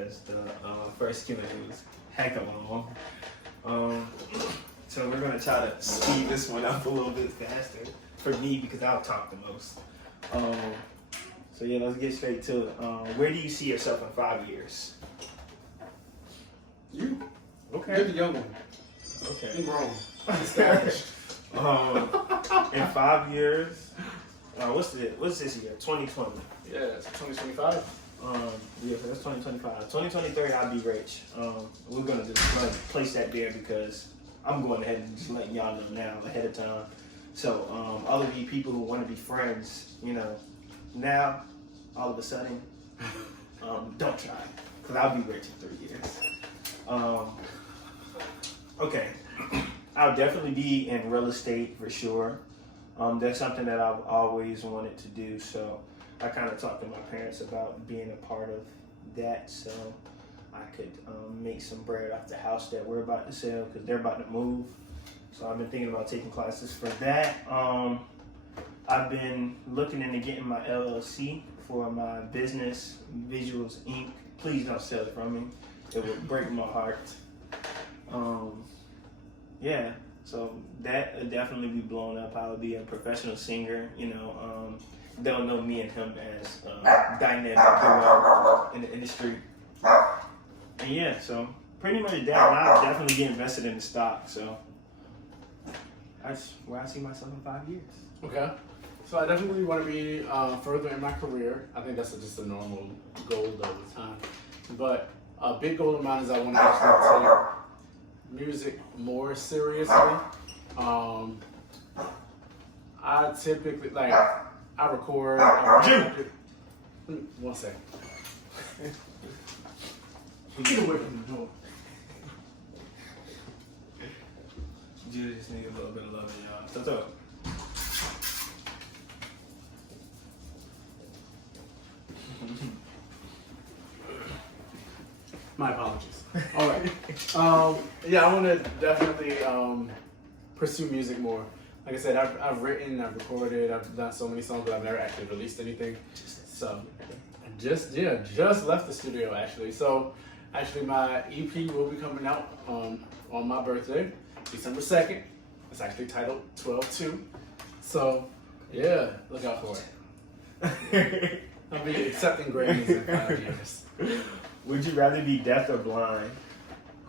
because the first Q&A was heck of long. So we're gonna try to speed this one up a little bit faster for me because I'll talk the most. So yeah, let's get straight to it. Where do you see yourself in 5 years? You. Okay. You're the young one. Okay. I'm grown. I'm established. In 5 years, what's this year? 2020. Yeah, it's 2025. Yeah, so that's 2025. 2023, I'll be rich. We're gonna just place that there because I'm going ahead and just letting y'all know now ahead of time. So all of you people who want to be friends, you know, now all of a sudden, don't try because I'll be rich in 3 years. Okay, I'll definitely be in real estate for sure. That's something that I've always wanted to do. So I kind of talked to my parents about being a part of that, so I could make some bread off the house that we're about to sell because they're about to move. So I've been thinking about taking classes for that. I've been looking into getting my LLC for my business, Visuals Inc. Please don't sell it from me. It would break my heart. Yeah, so that would definitely be blown up. I would be a professional singer, you know. They'll know me and him as dynamic duo in the industry. And yeah, so pretty much that. And I'll definitely get invested in the stock. So that's where I see myself in 5 years. Okay. So I definitely want to be further in my career. I think that's just a normal goal all the time. But a big goal of mine is I want to actually take music more seriously. I typically, like, I record. One second. Get away from the door. Judah just need a little bit of love in y'all. What's up? My apologies. All right. Yeah, I want to definitely pursue music more. Like I said, I've written, I've recorded, I've done so many songs, but I've never actually released anything. So, just left the studio actually. So, actually, my EP will be coming out on my birthday, December 2nd. It's actually titled 12-2. So, yeah, look out for it. I'll be accepting Grammys in 5 years. Would you rather be deaf or blind?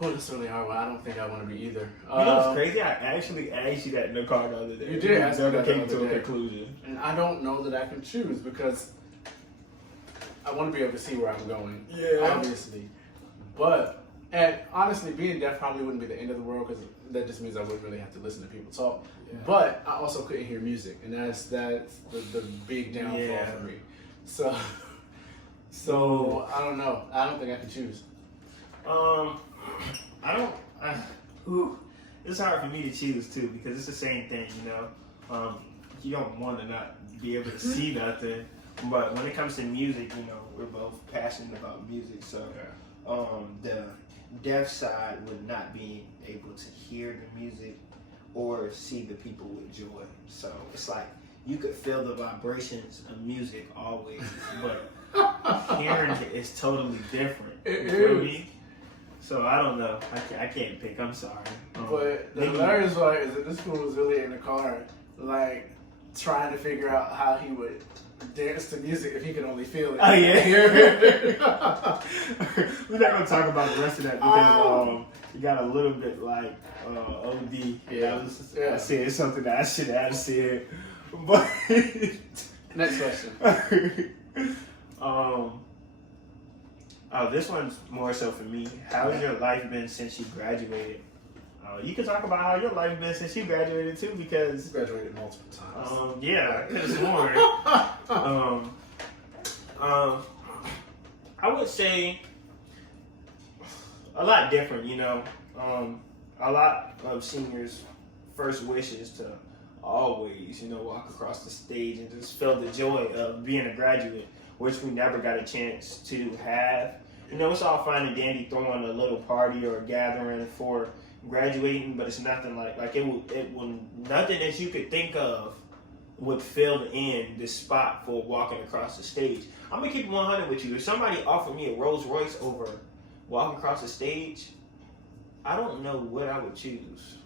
Oh, that's a really hard one. I don't think I want to be either. You know what's crazy? I actually asked you that in the car the other day. You did ask me never that the came other to a day. conclusion. And I don't know that I can choose because I want to be able to see where I'm going. Yeah. Obviously. But, and honestly, being deaf probably wouldn't be the end of the world because that just means I wouldn't really have to listen to people talk. Yeah. But I also couldn't hear music, and that's the big downfall for me. So I don't know. I don't think I can choose. It's hard for me to choose too because it's the same thing, you know. You don't want to not be able to see nothing, but when it comes to music, you know, we're both passionate about music. So the deaf side would not be able to hear the music or see the people with joy. So it's like you could feel the vibrations of music always, but hearing it is totally different. You feel me? So I don't know. I can't pick. I'm sorry. But the hilarious part is that this fool was really in the car, like trying to figure out how he would dance to music if he could only feel it. Oh yeah. We're not gonna talk about the rest of that because you got a little bit like OD. Yeah. I said something that I should have said. But next question. This one's more so for me. How has your life been since you graduated? You can talk about how your life been since you graduated too, because Graduated multiple times. Yeah, I could have sworn. I would say a lot different. You know, a lot of seniors' first wish is to always, you know, walk across the stage and just feel the joy of being a graduate, which we never got a chance to have. You know, it's all fine and dandy throwing a little party or a gathering for graduating, but it's nothing like it will nothing that you could think of would fill in this spot for walking across the stage. I'm gonna keep it 100 with you. If somebody offered me a Rolls Royce over walking across the stage, I don't know what I would choose.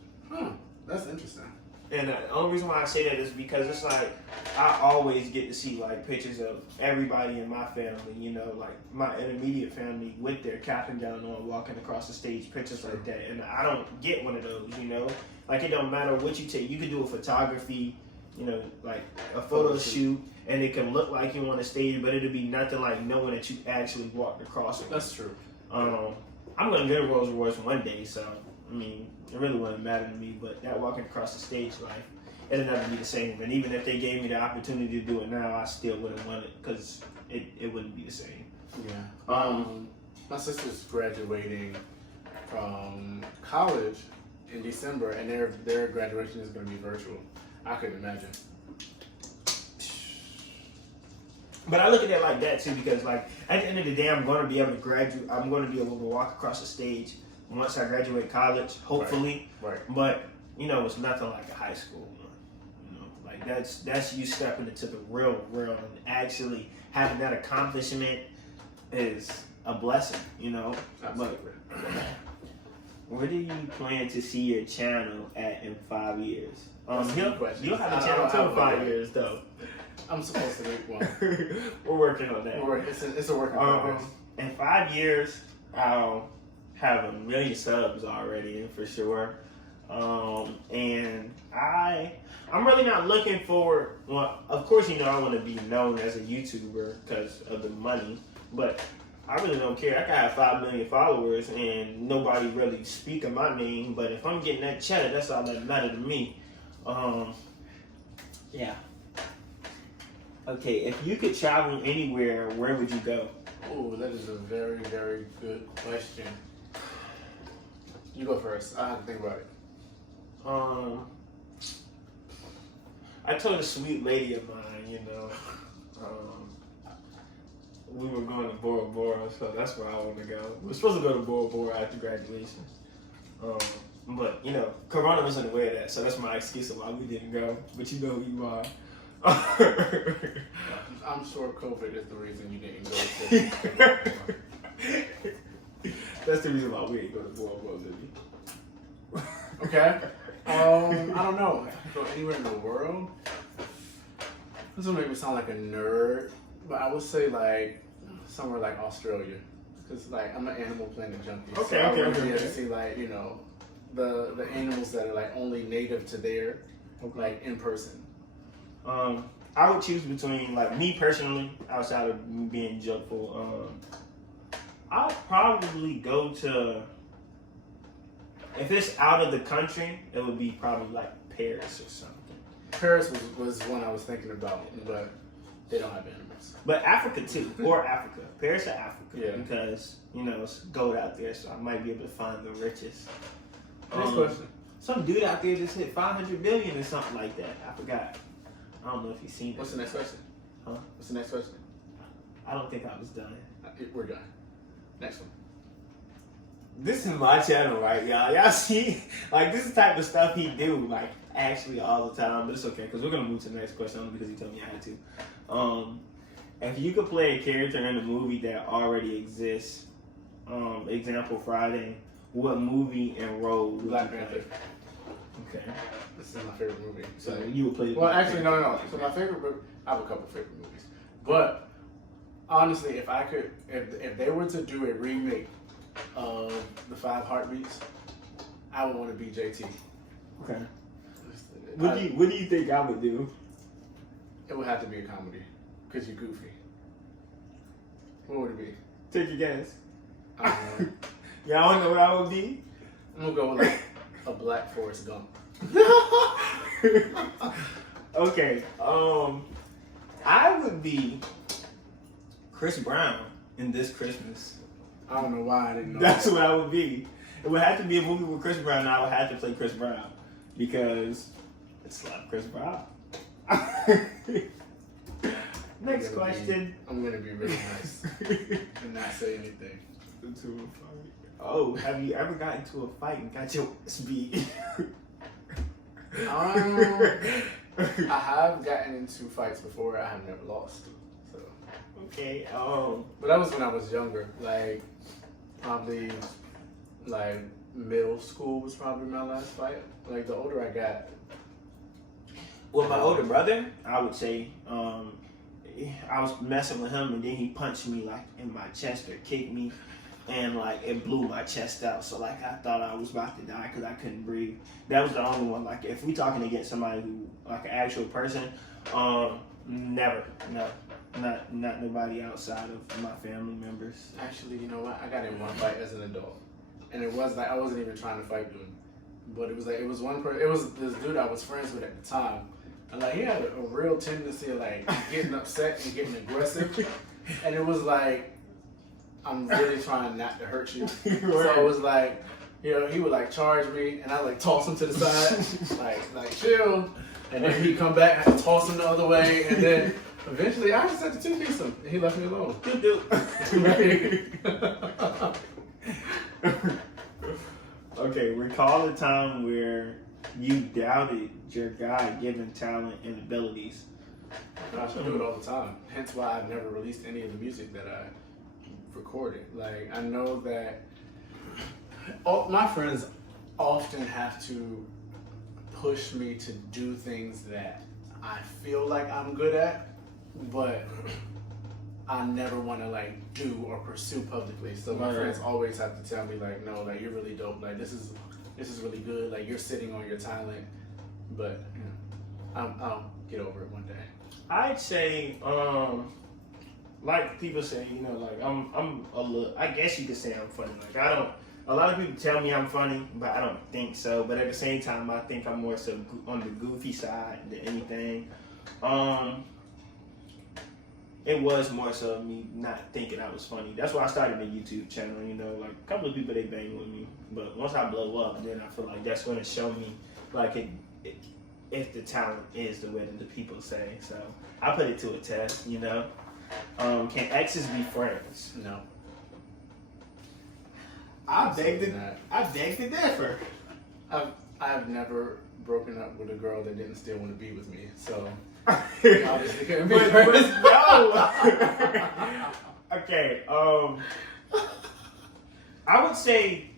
That's interesting. And the only reason why I say that is because it's like I always get to see like pictures of everybody in my family, you know, like my intermediate family with their cap and gown on, walking across the stage, pictures like that. And I don't get one of those, you know. Like it don't matter what you take. You could do a photography, you know, like a photo shoot, and it can look like you on the stage, but it'll be nothing like knowing that you actually walked across it. That's true. I'm gonna get a Rolls Royce one day, so I mean, it really wouldn't matter to me. But that walking across the stage life, it'll never be the same. And even if they gave me the opportunity to do it now, I still wouldn't want it because it wouldn't be the same. Yeah. My sister's graduating from college in December, and their graduation is going to be virtual. I couldn't imagine. But I look at it like that too, because like at the end of the day, I'm going to be able to graduate. I'm going to be able to walk across the stage once I graduate college, hopefully. Right. But you know, it's nothing like a high school one. You know, like that's you stepping into the real world, and actually having that accomplishment is a blessing. You know. Absolutely. But where do you plan to see your channel at in 5 years? You'll have a channel too in 5 years, though. I'm supposed to make one. We're working on that. It's a work in progress. In 5 years, I'll have 1 million subs already, for sure. And I'm really not looking forward. Well, of course, you know I want to be known as a YouTuber because of the money, but I really don't care. I can have 5 million followers and nobody really speak of my name. But if I'm getting that cheddar, that's all that matters to me. Yeah. Okay, if you could travel anywhere, where would you go? Oh, that is a very, very good question. You go first. I have to think about it. I told a sweet lady of mine, you know, we were going to Bora Bora, so that's where I want to go. We were supposed to go to Bora Bora after graduation. But, you know, Corona was in the way of that, so that's my excuse of why we didn't go. But you know who you are. I'm sure COVID is the reason you didn't go to Bora Bora. That's the reason why we didn't go to Bora Bora, Libby. Okay. I don't know. If I could go anywhere in the world. This will make me sound like a nerd, but I would say like somewhere like Australia, because like I'm an Animal Planet junkie. Okay, so I okay, want to be able okay. to see like the animals that are like only native to there, like in person. I would choose between, like, me personally, outside of me being jokeful, I'd probably go to, if it's out of the country, it would be probably like Paris or something. Paris was one I was thinking about, but they don't have animals. But Africa too, or Africa. Paris or Africa, Yeah. because, you know, it's gold out there, so I might be able to find the richest. Next question. Some dude out there just hit 500 billion or something like that. I forgot. I don't know if you've seen it. What's the next question? Huh? What's the next question? I don't think I was done. We're done. Next one. This is my channel, right, y'all? Y'all see, like, this is the type of stuff he do, like, actually all the time. But it's okay, because we're going to move to the next question only because he told me I had to. If you could play a character in a movie that already exists, example Friday, what movie and role would Black you Panther. play? Okay. This is my favorite movie. So you would play. Well, actually, no. So my favorite, I have a couple favorite movies, but honestly, if I could, if they were to do a remake of the 5 Heartbeats, I would want to be JT. Okay. What do you think I would do? It would have to be a comedy, because you're goofy. What would it be? Take your guess. I don't know. Y'all know what I would be? I'm gonna go with like a Black Forrest Gump. Okay. I would be Chris Brown in This Christmas. I don't know why I didn't know. That's that. what I would be. It would have to be a movie with Chris Brown, and I would have to play Chris Brown because it's like Chris Brown. Next question. I'm gonna be really nice and not say anything. Into a fight. Oh, have you ever got into a fight and got your ass beat? I have gotten into fights before. I have never lost. So. Okay. But that was when I was younger. Like probably like middle school was probably my last fight. Like the older I got. Well, my older brother, I would say, I was messing with him, and then he punched me like in my chest or kicked me, and like it blew my chest out. So like I thought I was about to die because I couldn't breathe. That was the only one. Like if we talking against somebody who like an actual person, never, no, not nobody outside of my family members. Actually, you know what? I got in one fight as an adult, and it was like I wasn't even trying to fight dude, but it was like it was one person. It was this dude I was friends with at the time. And like he had a real tendency of like getting upset and getting aggressive, and it was like I'm really trying not to hurt you. So it was like, you know, he would like charge me, and I like toss him to the side, like chill, and then he'd come back, and I toss him the other way, and then eventually I just had to two-piece him, and he left me alone. Okay, recall a time where you doubted your God-given talent and abilities. Gosh, I do it all the time. Hence why I've never released any of the music that I recorded. Like, I know that all my friends often have to push me to do things that I feel like I'm good at, but I never want to like do or pursue publicly. So my friends always have to tell me like, no, like you're really dope. Like this is really good. Like you're sitting on your talent, but you know, I'll get over it one day. I'd say, like people say, you know, like I'm a little. I guess you could say I'm funny. Like I don't. A lot of people tell me I'm funny, but I don't think so. But at the same time, I think I'm more so on the goofy side than anything. It was more so me not thinking I was funny. That's why I started a YouTube channel. You know, like a couple of people they bang with me, but once I blow up, then I feel like that's going to show me like if the talent is the way that the people say. So I put it to a test. You know, can exes be friends? No. I beg to differ. I've never broken up with a girl that didn't still want to be with me. So. Obviously couldn't be friends. No. Okay. I would say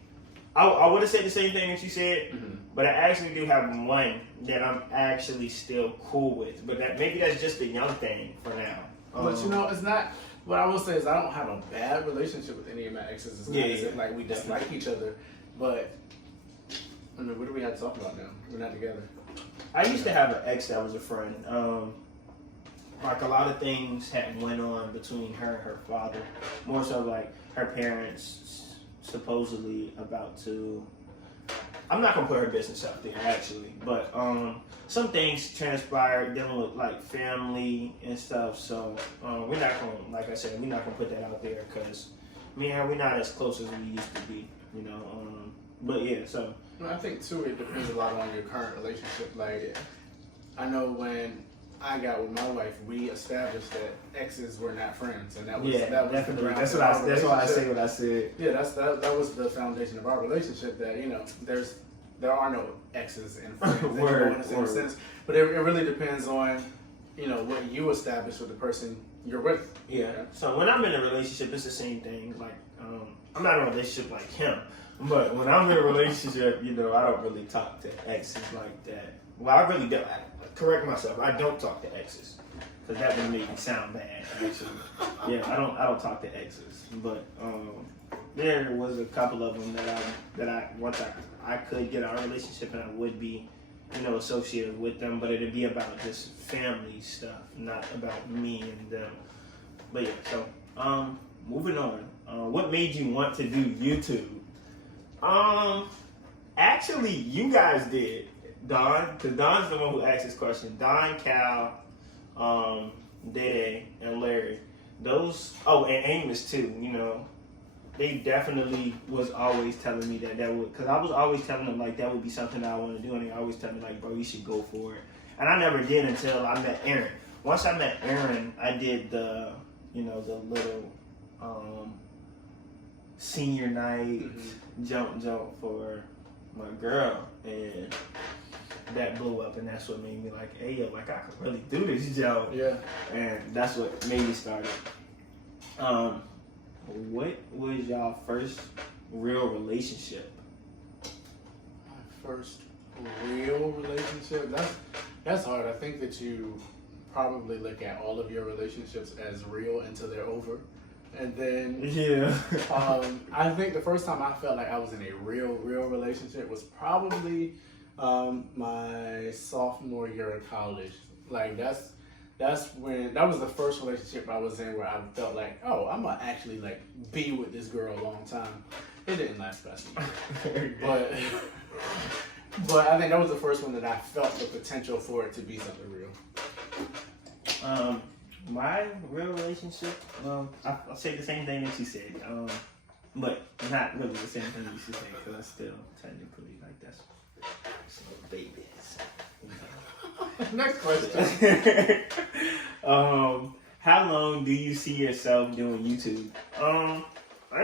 I would have said the same thing that you said, but I actually do have one that I'm actually still cool with. But maybe that's just a young thing for now. But you know, it's not. What I will say is I don't have a bad relationship with any of my exes. It's not as if like we dislike each other, but I mean, what do we have to talk about now? We're not together. I used to have an ex that was a friend. Like a lot of things had went on between her and her father. More so like her parents supposedly about to. I'm not gonna put her business out there actually, but some things transpired dealing with like family and stuff. So we're not gonna, like I said, we're not gonna put that out there because me and her, we're not as close as we used to be. You know. But yeah, so. Well, I think too it depends a lot on your current relationship. Like, I know when I got with my wife, we established that exes were not friends, and that was definitely. The ground. That's why I say what I said. Yeah, that was the foundation of our relationship. That you know, there are no exes and friends in a sense, but it really depends on you know what you establish with the person you're with. Yeah. So when I'm in a relationship, it's the same thing. Like I'm not in a relationship like him. But when I'm in a relationship, you know, I don't really talk to exes like that. Well, I really don't. Correct myself. I don't talk to exes because that would make me sound bad. Actually, yeah, I don't talk to exes. But there was a couple of them that I once I could get out of a relationship and I would be, you know, associated with them. But it'd be about just family stuff, not about me and them. But yeah, so moving on. What made you want to do YouTube? Actually, you guys did, Don, because Don's the one who asked this question. Don, Cal, Dede, and Larry. Those, and Amos too, you know, they definitely was always telling me that would, because I was always telling them, like, that would be something that I want to do, and they always tell me, like, bro, you should go for it. And I never did until I met Aaron. Once I met Aaron, I did the little, senior night jump for my girl, and that blew up, and that's what made me like, hey, yo, like I could really do this job. Yeah. And that's what made me start it. What was y'all first real relationship? My first real relationship? That's hard. I think that you probably look at all of your relationships as real until they're over. And then I think the first time I felt like I was in a real relationship was probably my sophomore year of college. Like that was the first relationship I was in where I felt like, oh, I'm gonna actually like be with this girl a long time. It didn't last past a year. But I think that was the first one that I felt the potential for it to be something real. My real relationship, I'll say the same thing that you said, but not really the same thing you should say, because I still technically like that's some babies. Next question. How long do you see yourself doing YouTube? I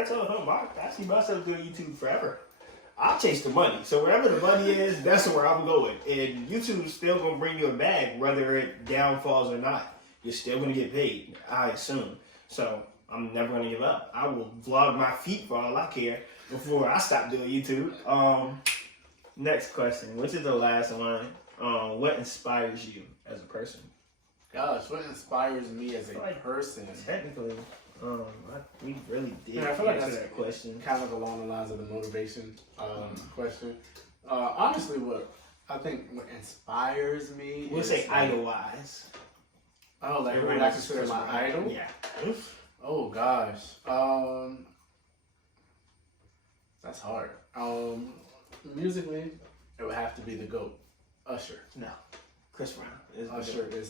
told him I see myself doing YouTube forever. I'll chase the money. So wherever the money is, that's where I'm going. And YouTube is still gonna bring you a bag, whether it downfalls or not. You're still gonna get paid, I assume. So I'm never gonna give up. I will vlog my feet for all I care before I stop doing YouTube. Next question, which is the last one. What inspires you as a person? Gosh, what inspires me as a person? Technically, we really did I feel like answer that's that question. Kind of along the lines of the motivation question. Honestly, what inspires me We'll say idol-wise. Oh, like what I consider my idol? Yeah. Oh gosh. That's hard. Musically, it would have to be the GOAT, Usher. No, Chris Brown is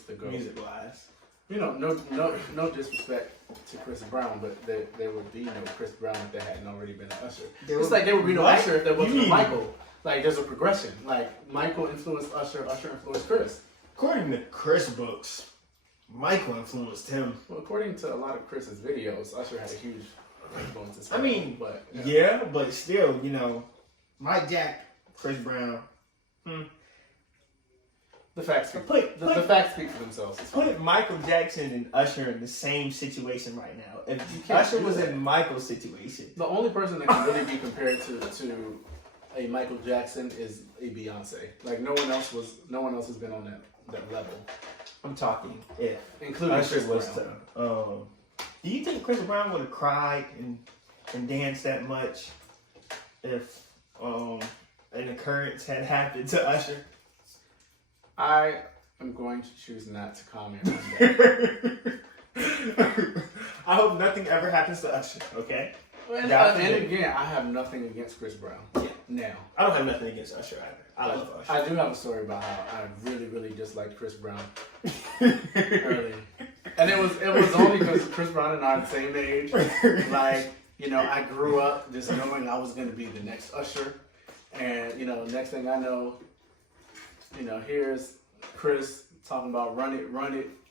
the GOAT. Music-wise. You know, no disrespect to Chris Brown, but there would be no Chris Brown if there hadn't already been an Usher. It's like there would be no Usher if there wasn't a Michael. Like there's a progression. Like Michael influenced Usher, Usher influenced Chris. According to Chris books, Michael influenced him. Well, according to a lot of Chris's videos, Usher had a huge influence. I mean, but yeah, but still, you know, Mike Jack, Chris Brown. The facts speak. The facts speak for themselves. Put Michael Jackson and Usher in the same situation right now. If Usher was in Michael's situation, the only person that can really be compared to a Michael Jackson is a Beyonce. Like no one else has been on that level. I'm talking if including Usher Chris was Brown. to. Do you think Chris Brown would have cried and danced that much if an occurrence had happened to Usher? I am going to choose not to comment on that. I hope nothing ever happens to Usher, okay? And again, I have nothing against Chris Brown. Yeah. Now. I don't have nothing against Usher either. I love Usher. I do have a story about how I really disliked Chris Brown early. And it was only because Chris Brown and I are the same age. Like, you know, I grew up just knowing I was going to be the next Usher. And, you know, next thing I know, you know, here's Chris talking about run it,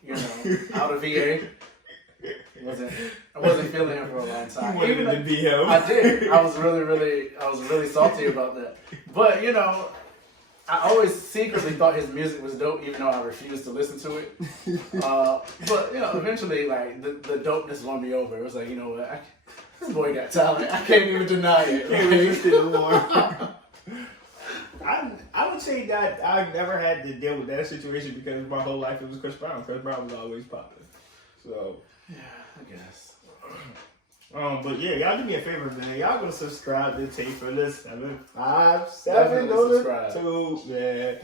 you know, out of VA. I wasn't feeling him for a long time. You wanted to be him. I did. I was really salty about that. But, you know, I always secretly thought his music was dope, even though I refused to listen to it. But, you know, eventually, like, the dopeness won me over. It was like, you know what, this boy got talent. I can't even deny it. I would say that I never had to deal with that situation because my whole life it was Chris Brown. Chris Brown was always popular. So yeah, I guess. But yeah, y'all do me a favor, man. Y'all gonna subscribe to Tape for this 757 on YouTube. Yeah,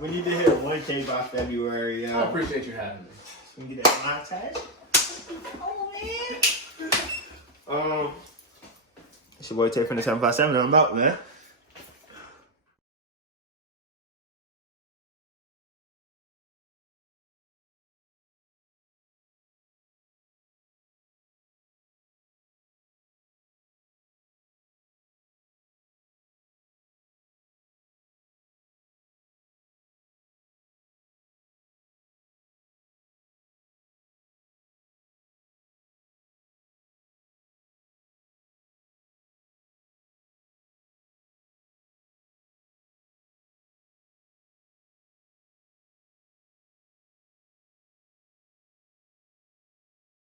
we need to hit 1K by February. I appreciate you having me. We can get that montage. Oh man. It's your boy Tape from the 757. I'm out, man.